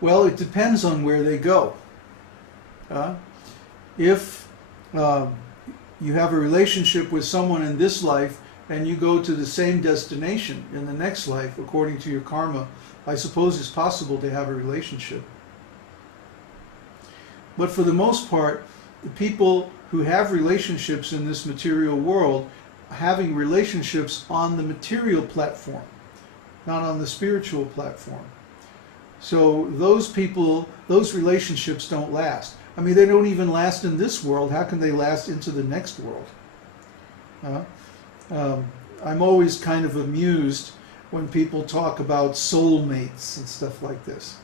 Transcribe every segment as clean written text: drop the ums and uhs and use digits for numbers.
Well, it depends on where they go. If you have a relationship with someone in this life and you go to the same destination in the next life, according to your karma, I suppose it's possible to have a relationship. But for the most part, the people who have relationships in this material world, having relationships on the material platform, not on the spiritual platform. So those people, those relationships don't last. I mean, they don't even last in this world. How can they last into the next world? I'm always kind of amused when people talk about soulmates and stuff like this.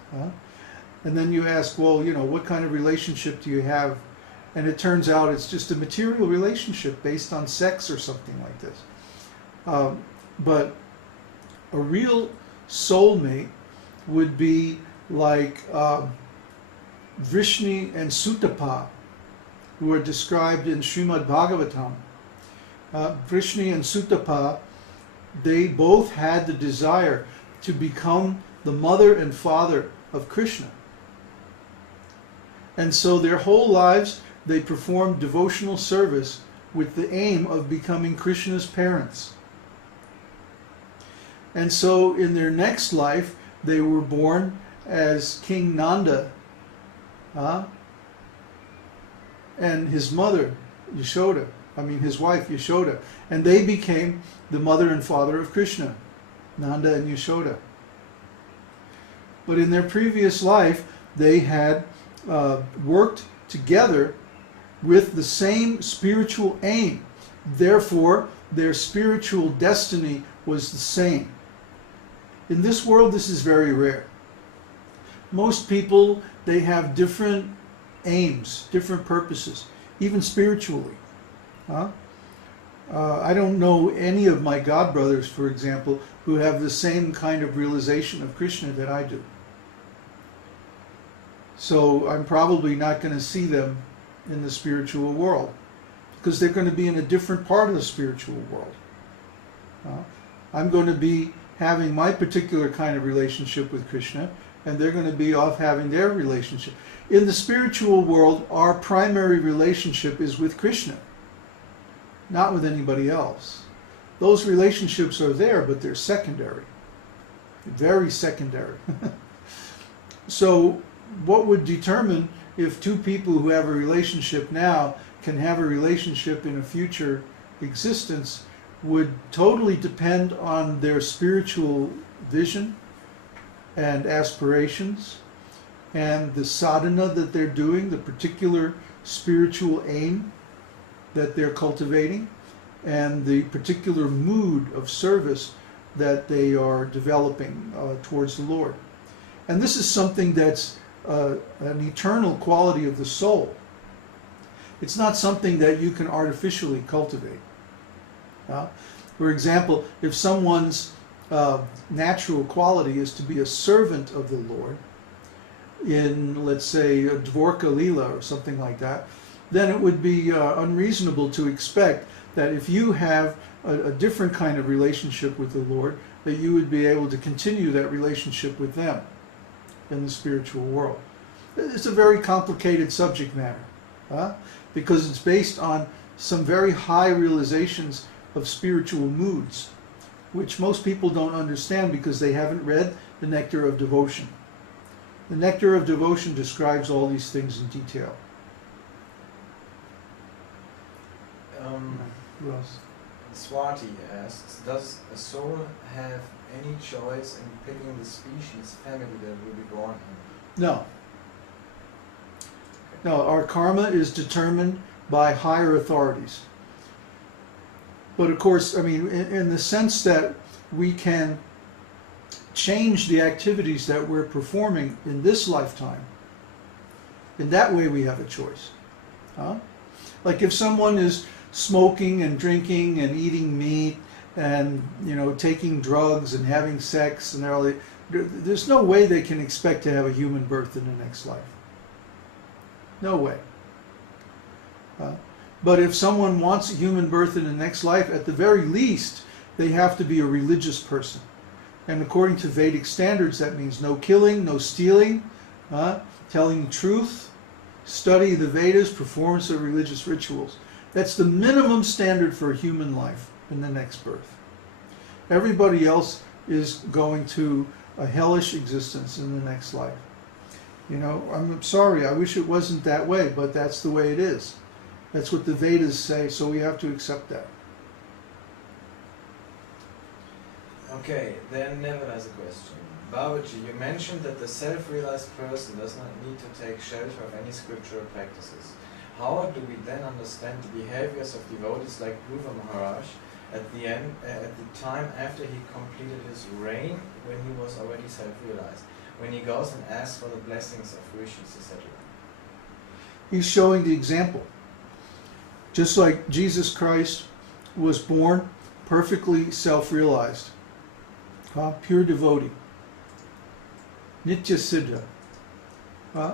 And then you ask, well, you know, what kind of relationship do you have? And it turns out it's just a material relationship based on sex or something like this. But a real soulmate would be like Vrishni and Sutapa, who are described in Srimad Bhagavatam. Vrishni and Sutapa, they both had the desire to become the mother and father of Krishna. And so their whole lives they performed devotional service with the aim of becoming Krishna's parents. And so in their next life, they were born as King Nanda and his mother, Yashoda, his wife Yashoda. And they became the mother and father of Krishna, Nanda and Yashoda. But in their previous life, they had worked together with the same spiritual aim. Therefore, their spiritual destiny was the same. In this world, this is very rare. Most people, they have different aims, different purposes, even spiritually. I don't know any of my god brothers, for example, who have the same kind of realization of Krishna that I do. So I'm probably not going to see them in the spiritual world, because they're going to be in a different part of the spiritual world. I'm going to be having my particular kind of relationship with Krishna, and they're going to be off having their relationship. In the spiritual world, our primary relationship is with Krishna, not with anybody else. Those relationships are there, but they're secondary, very secondary. So what would determine if two people who have a relationship now can have a relationship in a future existence would totally depend on their spiritual vision and aspirations and the sadhana that they're doing, the particular spiritual aim that they're cultivating, and the particular mood of service that they are developing towards the Lord. And this is something that's an eternal quality of the soul. It's not something that you can artificially cultivate. For example, if someone's natural quality is to be a servant of the Lord, in, let's say, a Dvorka Lila or something like that, then it would be unreasonable to expect that if you have a different kind of relationship with the Lord, that you would be able to continue that relationship with them in the spiritual world. It's a very complicated subject matter, because it's based on some very high realizations of spiritual moods, which most people don't understand because they haven't read the Nectar of Devotion. The Nectar of Devotion describes all these things in detail. Who else? Swati asks, does a soul have any choice in picking the species family that will be born in? No. No, our karma is determined by higher authorities. But of course, in the sense that we can change the activities that we're performing in this lifetime, in that way we have a choice. Like if someone is smoking and drinking and eating meat and taking drugs and having sex and all that, there's no way they can expect to have a human birth in the next life. No way. But if someone wants a human birth in the next life, at the very least, they have to be a religious person. And according to Vedic standards, that means no killing, no stealing, telling the truth, study the Vedas, performance of religious rituals. That's the minimum standard for a human life in the next birth. Everybody else is going to a hellish existence in the next life. You know, I'm sorry, I wish it wasn't that way, but that's the way it is. That's what the Vedas say, so we have to accept that. Okay, then Neville has a question. Babaji, you mentioned that the self-realized person does not need to take shelter of any scriptural practices. How do we then understand the behaviors of devotees like Dhruva Maharaj at the time after he completed his reign, when he was already self-realized, when he goes and asks for the blessings of rishis, etc.? He's showing the example. Just like Jesus Christ was born perfectly self-realized, pure devotee, Nitya Siddha,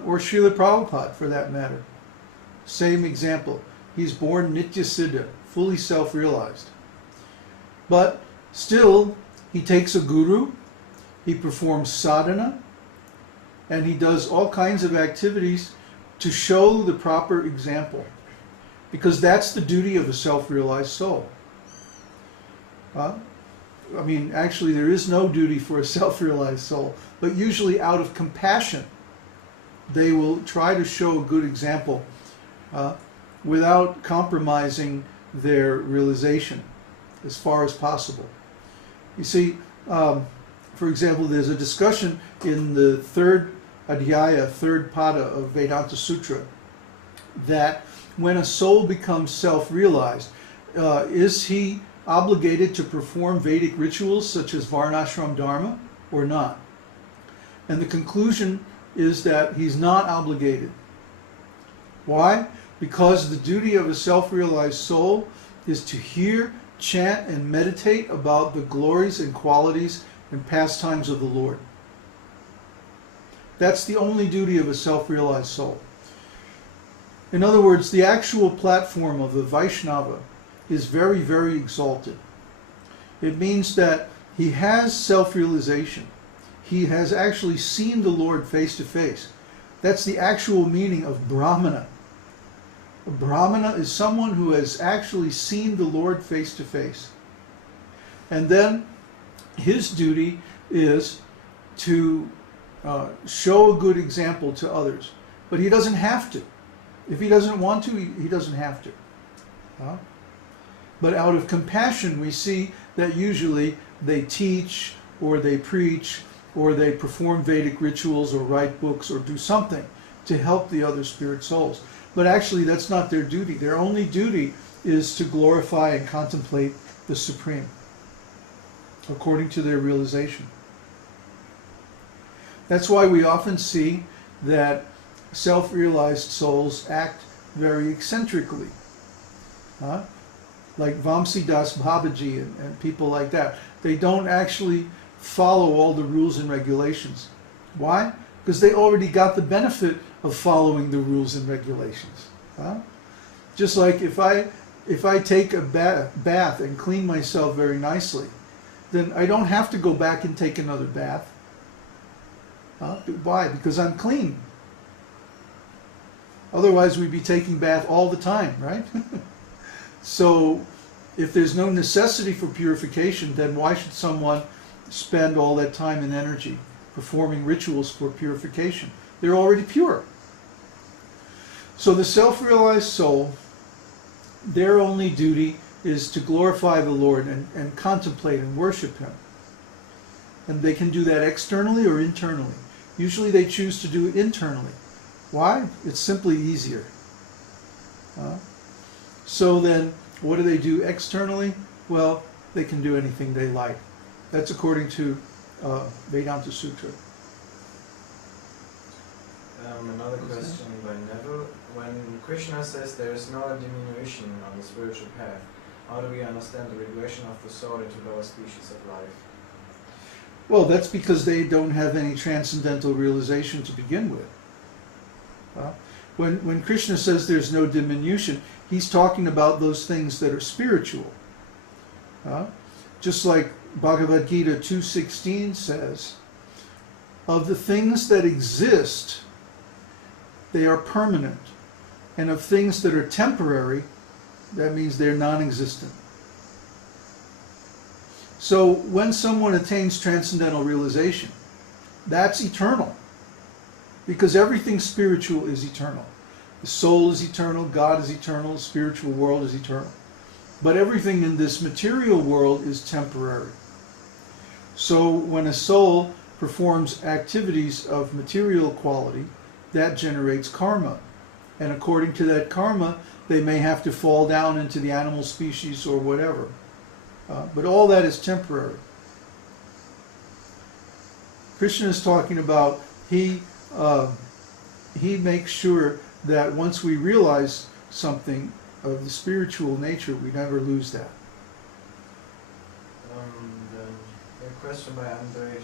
or Srila Prabhupada for that matter. Same example. He's born Nitya Siddha, fully self-realized. But still, he takes a guru, he performs sadhana, and he does all kinds of activities to show the proper example. Because that's the duty of a self-realized soul. I mean, actually, there is no duty for a self-realized soul, but usually out of compassion, they will try to show a good example without compromising their realization as far as possible. You see, for example, there's a discussion in the third adhyaya, third pada of Vedānta-sūtra, that when a soul becomes self-realized, is he obligated to perform Vedic rituals such as Varnashram Dharma or not? And the conclusion is that he's not obligated. Why? Because the duty of a self-realized soul is to hear, chant, and meditate about the glories and qualities and pastimes of the Lord. That's the only duty of a self-realized soul. In other words, the actual platform of the Vaishnava is very, very exalted. It means that he has self-realization. He has actually seen the Lord face to face. That's the actual meaning of Brahmana. A Brahmana is someone who has actually seen the Lord face to face. And then his duty is to show a good example to others. But he doesn't have to. If he doesn't want to, he doesn't have to. But out of compassion, we see that usually they teach, or they preach, or they perform Vedic rituals, or write books, or do something to help the other spirit souls. But actually, that's not their duty. Their only duty is to glorify and contemplate the Supreme, according to their realization. That's why we often see that self-realized souls act very eccentrically. Like Vamsidas Babaji and people like that. They don't actually follow all the rules and regulations. Why? Because they already got the benefit of following the rules and regulations. Just like if I take a bath and clean myself very nicely, then I don't have to go back and take another bath. Why? Because I'm clean. Otherwise we'd be taking bath all the time, right? So if there's no necessity for purification, then why should someone spend all that time and energy performing rituals for purification? They're already pure. So the self-realized soul, their only duty is to glorify the Lord and contemplate and worship Him. And they can do that externally or internally. Usually they choose to do it internally. Why? It's simply easier. So then, what do they do externally? Well, they can do anything they like. That's according to Vedānta-sūtra. Another question by Neville. When Krishna says there is no diminution on the spiritual path, how do we understand the regression of the soul into lower species of life? Well, that's because they don't have any transcendental realization to begin with. When Krishna says there's no diminution, he's talking about those things that are spiritual. Just like Bhagavad Gita 2:16 says, of the things that exist they are permanent. And of things that are temporary, that means they're non-existent. So when someone attains transcendental realization, that's eternal. Because everything spiritual is eternal. The soul is eternal, God is eternal, the spiritual world is eternal. But everything in this material world is temporary. So when a soul performs activities of material quality, that generates karma. And according to that karma, they may have to fall down into the animal species or whatever. But all that is temporary. Krishna is talking about he makes sure that once we realize something of the spiritual nature, we never lose that. The question by Andrej.